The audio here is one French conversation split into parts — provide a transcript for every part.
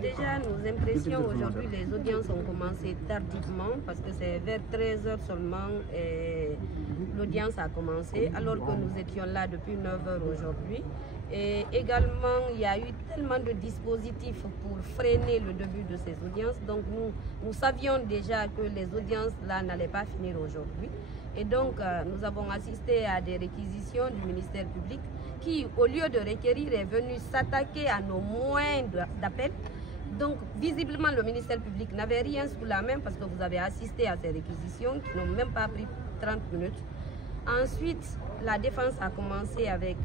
déjà, nos impressions aujourd'hui, les audiences ont commencé tardivement parce que c'est vers 13 h seulement et l'audience a commencé alors que nous étions là depuis 9 h aujourd'hui. Et également, il y a eu tellement de dispositifs pour freiner le début de ces audiences. Donc nous savions déjà que les audiences là n'allaient pas finir aujourd'hui. Et donc, nous avons assisté à des réquisitions du ministère public qui, au lieu de requérir, est venu s'attaquer à nos moyens d'appel. Donc, visiblement, le ministère public n'avait rien sous la main parce que vous avez assisté à ces réquisitions qui n'ont même pas pris 30 minutes. Ensuite, la défense a commencé avec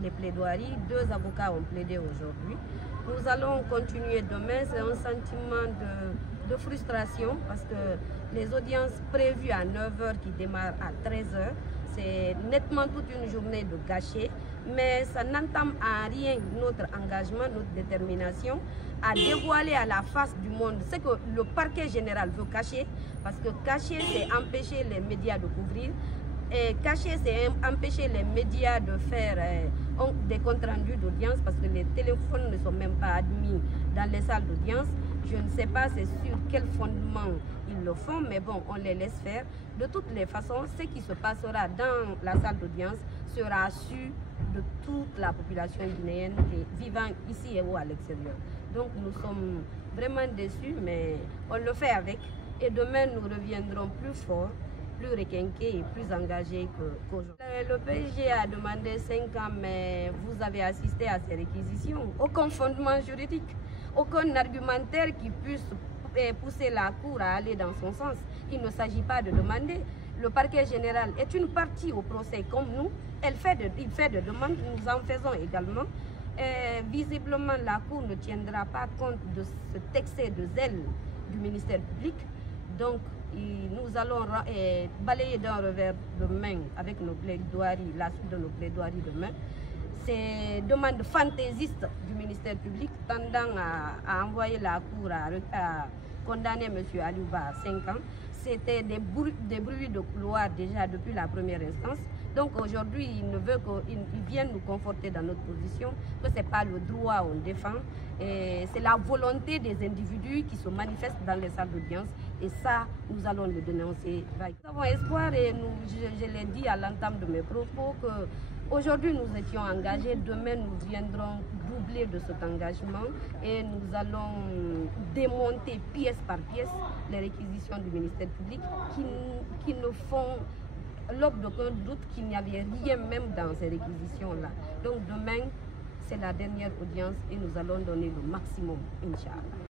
les plaidoiries. 2 avocats ont plaidé aujourd'hui. Nous allons continuer demain. C'est un sentiment de frustration parce que les audiences prévues à 9 h qui démarrent à 13 h, c'est nettement toute une journée de gâchée, mais ça n'entame en rien notre engagement, notre détermination à dévoiler à la face du monde ce que le parquet général veut cacher, parce que cacher, c'est empêcher les médias de couvrir. Et cacher, c'est empêcher les médias de faire des comptes rendus d'audience parce que les téléphones ne sont même pas admis dans les salles d'audience. Je ne sais pas c'est sur quel fondement ils le font, mais bon, on les laisse faire. De toutes les façons, ce qui se passera dans la salle d'audience sera su de toute la population guinéenne et vivant ici et ou à l'extérieur. Donc nous sommes vraiment déçus, mais on le fait avec. Et demain, nous reviendrons plus forts, plus requinqués et plus engagés qu'aujourd'hui. Le PSG a demandé 5 ans, mais vous avez assisté à ces réquisitions. Aucun fondement juridique, aucun argumentaire qui puisse pousser la Cour à aller dans son sens. Il ne s'agit pas de demander. Le parquet général est une partie au procès comme nous. Il fait des demandes, nous en faisons également. Visiblement, la Cour ne tiendra pas compte de cet excès de zèle du ministère public. Donc, nous allons balayer d'un revers de main avec nos plaidoiries, la suite de nos plaidoiries demain. Ces demandes fantaisistes du ministère public tendant à envoyer la Cour à condamner M. Aliouba à 5 ans. C'était des bruits de couloir déjà depuis la première instance. Donc aujourd'hui, ils viennent nous conforter dans notre position, que ce n'est pas le droit qu'on défend, c'est la volonté des individus qui se manifestent dans les salles d'audience. Et ça, nous allons le dénoncer. Nous avons espoir et je l'ai dit à l'entame de mes propos qu'aujourd'hui nous étions engagés, demain nous viendrons doubler de cet engagement et nous allons démonter pièce par pièce les réquisitions du ministère public qui ne font l'objet d'aucun doute qu'il n'y avait rien même dans ces réquisitions-là. Donc demain, c'est la dernière audience et nous allons donner le maximum, Inch'Allah.